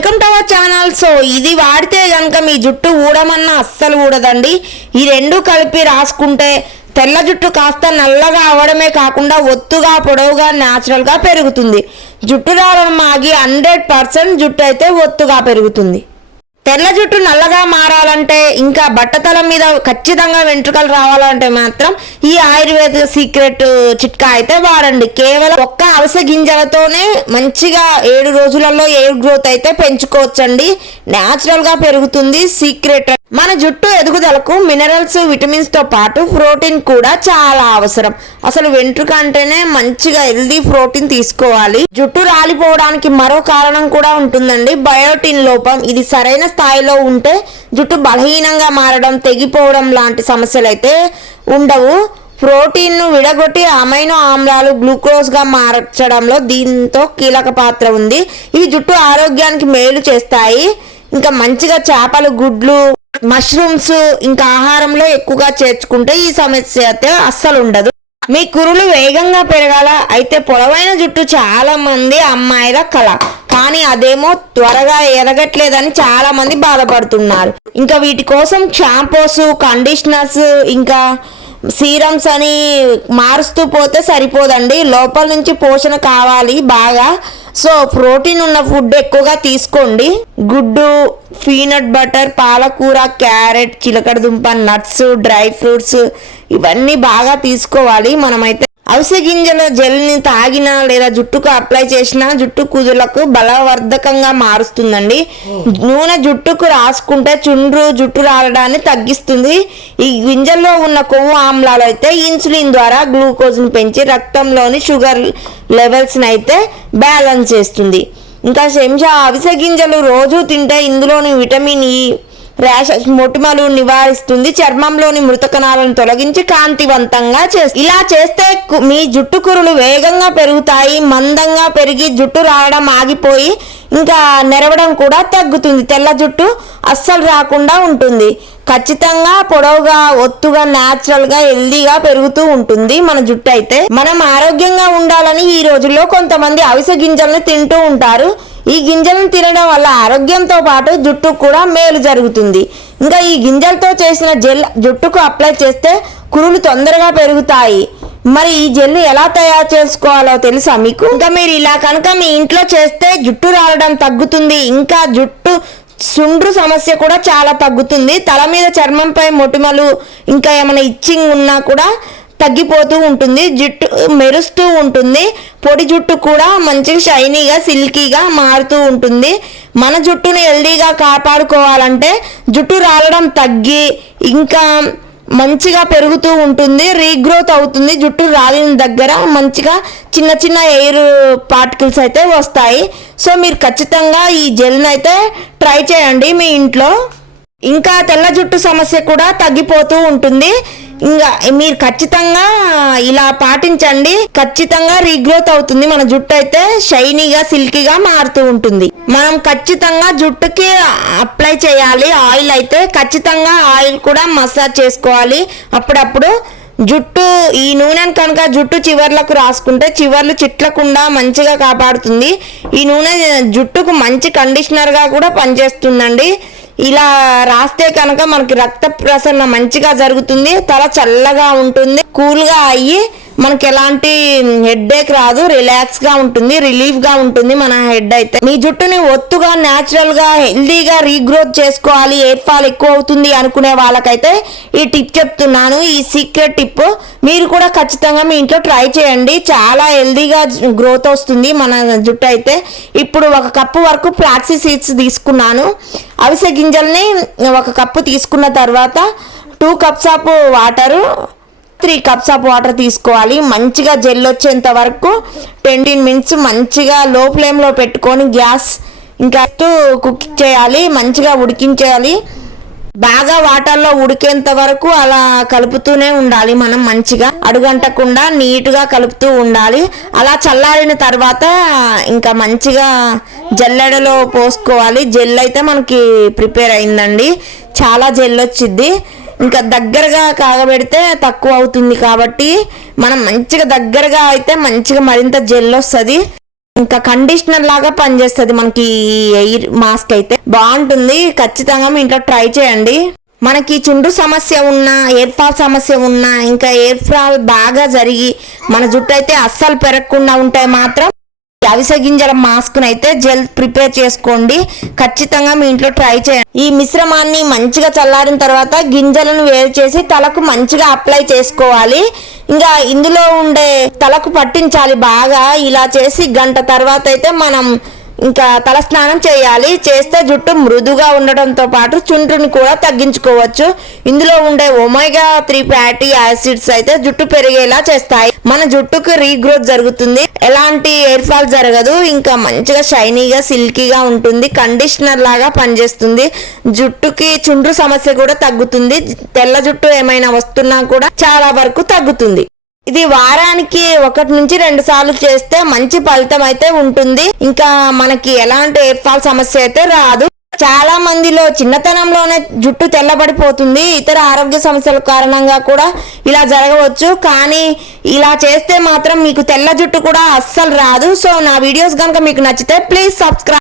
Welcome to our channel. So ఇది వాడితే కనుక మీ జుట్టు ఊడమన్నా అస్సలు ఊడదండి. ఈ రెండు కలిపి రాసుకుంటే తెల్ల జుట్టు కాస్త నల్లగా అవడమే కాకుండా ఒత్తుగా పొడవుగా న్యాచురల్గా పెరుగుతుంది. జుట్టు రావడం ఆగి 100% జుట్టు అయితే ఒత్తుగా పెరుగుతుంది. తెల్ల జుట్టు నల్లగా మారాలంటే ఇంకా బట్టతల మీద ఖచ్చితంగా వెంట్రుకలు రావాలంటే మాత్రం ఈ ఆయుర్వేద సీక్రెట్ చిట్కా అయితే వాడండి. కేవలం ఒక్క అవిసె గింజలతోనే మంచిగా 7 రోజులలో ఎయిర్ గ్రోత్ అయితే పెంచుకోవచ్చండి. న్యాచురల్ గా పెరుగుతుంది. సీక్రెట్. మన జుట్టు ఎదుగుదలకు మినరల్స్ విటమిన్స్ తో పాటు ప్రోటీన్ కూడా చాలా అవసరం. అసలు వెంట్రుక అంటేనే మంచిగా హెల్దీ ప్రోటీన్ తీసుకోవాలి. జుట్టు రాలిపోవడానికి మరో కారణం కూడా ఉంటుందండి, బయోటిన్ లోపం. ఇది సరైన స్థాయిలో ఉంటే జుట్టు బలహీనంగా మారడం, తెగిపోవడం లాంటి సమస్యలు అయితే ఉండవు. ప్రోటీన్ను విడగొట్టి అమైనో ఆమ్లాలు గ్లూకోజ్గా మార్చడంలో దీంతో కీలక పాత్ర ఉంది. ఇవి జుట్టు ఆరోగ్యానికి మేలు చేస్తాయి. ఇంకా మంచిగా చేపలు, గుడ్లు, మష్రూమ్స్ ఇంకా ఆహారంలో ఎక్కువగా చేర్చుకుంటే ఈ సమస్య అయితే అస్సలు ఉండదు. మీ కురులు వేగంగా పెరగాల అయితే పొడవైన జుట్టు చాలా మంది అమ్మాయిల కళ, కానీ అదేమో త్వరగా ఎదగట్లేదని చాలా మంది బాధపడుతున్నారు. ఇంకా వీటి కోసం షాంపూస్, కండిషనర్స్ ఇంకా సీరమ్స్ అని మారుస్తూ పోతే సరిపోదండి. లోపల నుంచి పోషణ కావాలి బాగా. సో ప్రోటీన్ ఉన్న ఫుడ్ ఎక్కువగా తీసుకోండి. గుడ్డు, పీనట్ బటర్, పాలకూర, క్యారెట్, చిలకడ దుంప, నట్స్, డ్రై ఫ్రూట్స్ ఇవన్నీ బాగా తీసుకోవాలి. మనమైతే అవిసె గింజల జెల్ని తాగినా లేదా జుట్టుకు అప్లై చేసినా జుట్టు కుదులకు బలవర్ధకంగా మారుస్తుందండి. నూనె జుట్టుకు రాసుకుంటే చుండ్రు, జుట్టు రాలడాన్ని తగ్గిస్తుంది. ఈ గింజల్లో ఉన్న కొవ్వు ఆమ్లాలు అయితే ఇన్సులిన్ ద్వారా గ్లూకోజ్ని పెంచి రక్తంలోని షుగర్ లెవెల్స్ని అయితే బ్యాలెన్స్ చేస్తుంది. ఇంకా అవిసె గింజలు రోజు తింటే ఇందులోని విటమిన్ ఈ ర్యాషెస్, మొటిమలు నివారిస్తుంది. చర్మంలోని మృత కణాలను తొలగించి కాంతివంతంగా చేస్తుంది. ఇలా చేస్తే మీ జుట్టు కురులు వేగంగా పెరుగుతాయి. మందంగా పెరిగి జుట్టు రావడం ఆగిపోయి ఇంకా నెరవడం కూడా తగ్గుతుంది. తెల్ల జుట్టు అస్సలు రాకుండా ఉంటుంది. ఖచ్చితంగా పొడవుగా, ఒత్తుగా, న్యాచురల్ గా, హెల్దీగా పెరుగుతూ ఉంటుంది మన జుట్టు అయితే. మనం ఆరోగ్యంగా ఉండాలని ఈ రోజుల్లో కొంతమంది అవిసె గింజలను తింటూ ఉంటారు. ఈ గింజలను తినడం వల్ల ఆరోగ్యంతో పాటు జుట్టుకు కూడా మేలు జరుగుతుంది. ఇంకా ఈ గింజలతో చేసిన జెల్ జుట్టుకు అప్లై చేస్తే కురులు తొందరగా పెరుగుతాయి. మరి ఈ జెల్ ఎలా తయారు చేసుకోవాలో తెలుసా మీకు? ఇంకా మీరు ఇలా కనుక మీ ఇంట్లో చేస్తే జుట్టు రాలడం తగ్గుతుంది. ఇంకా జుట్టు సుండ్రు సమస్య కూడా చాలా తగ్గుతుంది. తల మీద, చర్మంపై మొటిమలు ఇంకా ఏమైనా ఇచ్చింగ్ ఉన్నా కూడా తగ్గిపోతూ ఉంటుంది. జుట్టు మెరుస్తూ ఉంటుంది. పొడి జుట్టు కూడా మంచిగా షైనీగా, సిల్కీగా మారుతూ ఉంటుంది. మన జుట్టుని హెల్దీగా కాపాడుకోవాలంటే జుట్టు రాలడం తగ్గి ఇంకా మంచిగా పెరుగుతూ ఉంటుంది. రీగ్రోత్ అవుతుంది. జుట్టు రాలిన దగ్గర మంచిగా చిన్న చిన్న ఎయిర్ పార్టికల్స్ అయితే వస్తాయి. సో మీరు ఖచ్చితంగా ఈ జెల్ని అయితే ట్రై చేయండి మీ ఇంట్లో. ఇంకా తెల్ల జుట్టు సమస్య కూడా తగ్గిపోతూ ఉంటుంది. ఇంకా మీరు ఖచ్చితంగా ఇలా పాటించండి. ఖచ్చితంగా రీగ్రోత్ అవుతుంది. మన జుట్టు అయితే షైనీగా, సిల్కీగా మారుతూ ఉంటుంది. మనం ఖచ్చితంగా జుట్టుకి అప్లై చేయాలి ఆయిల్ అయితే. ఖచ్చితంగా ఆయిల్ కూడా మసాజ్ చేసుకోవాలి అప్పుడప్పుడు. జుట్టు ఈ నూనెను కనుక జుట్టు చివర్లకు రాసుకుంటే చివర్లు చిట్లకుండా మంచిగా కాపాడుతుంది. ఈ నూనె జుట్టుకు మంచి కండిషనర్గా కూడా పనిచేస్తుందండి. ఇలా రాస్తే కనుక మనకి రక్త ప్రసరణ మంచిగా జరుగుతుంది. తల చల్లగా ఉంటుంది. కూల్గా అయ్యి మనకి ఎలాంటి హెడ్ఏక్ రాదు. రిలాక్స్ గా ఉంటుంది, రిలీఫ్ గా ఉంటుంది మన హెడ్ అయితే. మీ జుట్టుని ఒత్తుగా, న్యాచురల్ గా, హెల్దీగా రీగ్రోత్ చేసుకోవాలి, హెయిర్ ఫాల్ ఎక్కువ అవుతుంది అనుకునే వాళ్ళకైతే ఈ టిప్ చెప్తున్నాను. ఈ సీక్రెట్ టిప్ మీరు కూడా ఖచ్చితంగా మీ ఇంట్లో ట్రై చేయండి. చాలా హెల్దీగా గ్రోత్ వస్తుంది మన జుట్టు అయితే. ఇప్పుడు 1 కప్పు వరకు ఫ్లాక్సీ సీడ్స్ తీసుకున్నాను. అవిసె గింజల్ని 1 కప్పు తీసుకున్న తర్వాత 2 cups of water, 3 cups of water తీసుకోవాలి. మంచిగా జెల్ వచ్చేంత వరకు 10 మినిట్స్ మంచిగా లో ఫ్లేమ్లో పెట్టుకొని గ్యాస్ ఇంకా కుక్ చేయాలి. మంచిగా ఉడికించేయాలి. బాగా వాటర్లో ఉడికేంత వరకు అలా కలుపుతూనే ఉండాలి. మనం మంచిగా అడుగంటకుండా నీట్గా కలుపుతూ ఉండాలి. అలా చల్లారిన తర్వాత ఇంకా మంచిగా జల్లెడలో పోసుకోవాలి. జెల్ అయితే మనకి ప్రిపేర్ అయిందండి. చాలా జెల్ వచ్చింది. ఇంకా దగ్గరగా కాగబెడితే తక్కువ అవుతుంది కాబట్టి మనం మంచిగా దగ్గరగా అయితే మంచిగా మరింత జెల్ వస్తుంది. ఇంకా కండిషనర్ లాగా పనిచేస్తుంది మనకి ఎయిర్ మాస్క్ అయితే బాగుంటుంది. ఖచ్చితంగా మీ ఇంట్లో ట్రై చేయండి. మనకి చుండ్రు సమస్య ఉన్నా, ఎయిర్ ఫాల్ సమస్య ఉన్నా, ఇంకా ఎయిర్ ఫాల్ బాగా జరిగి మన జుట్టు అయితే అస్సలు పెరగకుండా ఉంటే మాత్రం అవిసె గింజల మాస్క్ అయితే జెల్ ప్రిపేర్ చేసుకోండి. ఖచ్చితంగా మీ ఇంట్లో ట్రై చేయండి. ఈ మిశ్రమాన్ని మంచిగా చల్లారిన తర్వాత గింజలను వేరు చేసి తలకు మంచిగా అప్లై చేసుకోవాలి. ఇంకా ఇందులో ఉండే తలకు పట్టించాలి బాగా. ఇలా చేసి గంట తర్వాత అయితే మనం ఇంకా తలస్నానం చేయాలి. చేస్తే జుట్టు మృదుగా ఉండడంతో పాటు చుండ్రుని కూడా తగ్గించుకోవచ్చు. ఇందులో ఉండే ఒమేగా 3 ఫ్యాటీ యాసిడ్స్ అయితే జుట్టు పెరిగేలా చేస్తాయి. మన జుట్టుకు రీగ్రోత్ జరుగుతుంది, ఎలాంటి ఎయిర్ ఫాల్ జరగదు, ఇంకా మంచిగా షైనీగా సిల్కీగా ఉంటుంది, కండిషనర్ లాగా పనిచేస్తుంది. జుట్టుకి చుండ్రు సమస్య కూడా తగ్గుతుంది. తెల్ల జుట్టు ఏమైనా వస్తున్నా కూడా చాలా వరకు తగ్గుతుంది. ఇది వారానికి 1 నుంచి 2 సార్లు చేస్తే మంచి ఫలితం అయితే ఉంటుంది. ఇంకా మనకి ఎలాంటి ఎయిర్ ఫాల్ సమస్య అయితే రాదు. చాలా మందిలో చిన్నతనంలోనే జుట్టు తెల్లబడిపోతుంది. ఇతర ఆరోగ్య సమస్యల కారణంగా కూడా ఇలా జరగవచ్చు. కానీ ఇలా చేస్తే మాత్రం మీకు తెల్ల జుట్టు కూడా అస్సలు రాదు. సో నా వీడియోస్ కనుక మీకు నచ్చితే ప్లీజ్ సబ్స్క్రైబ్.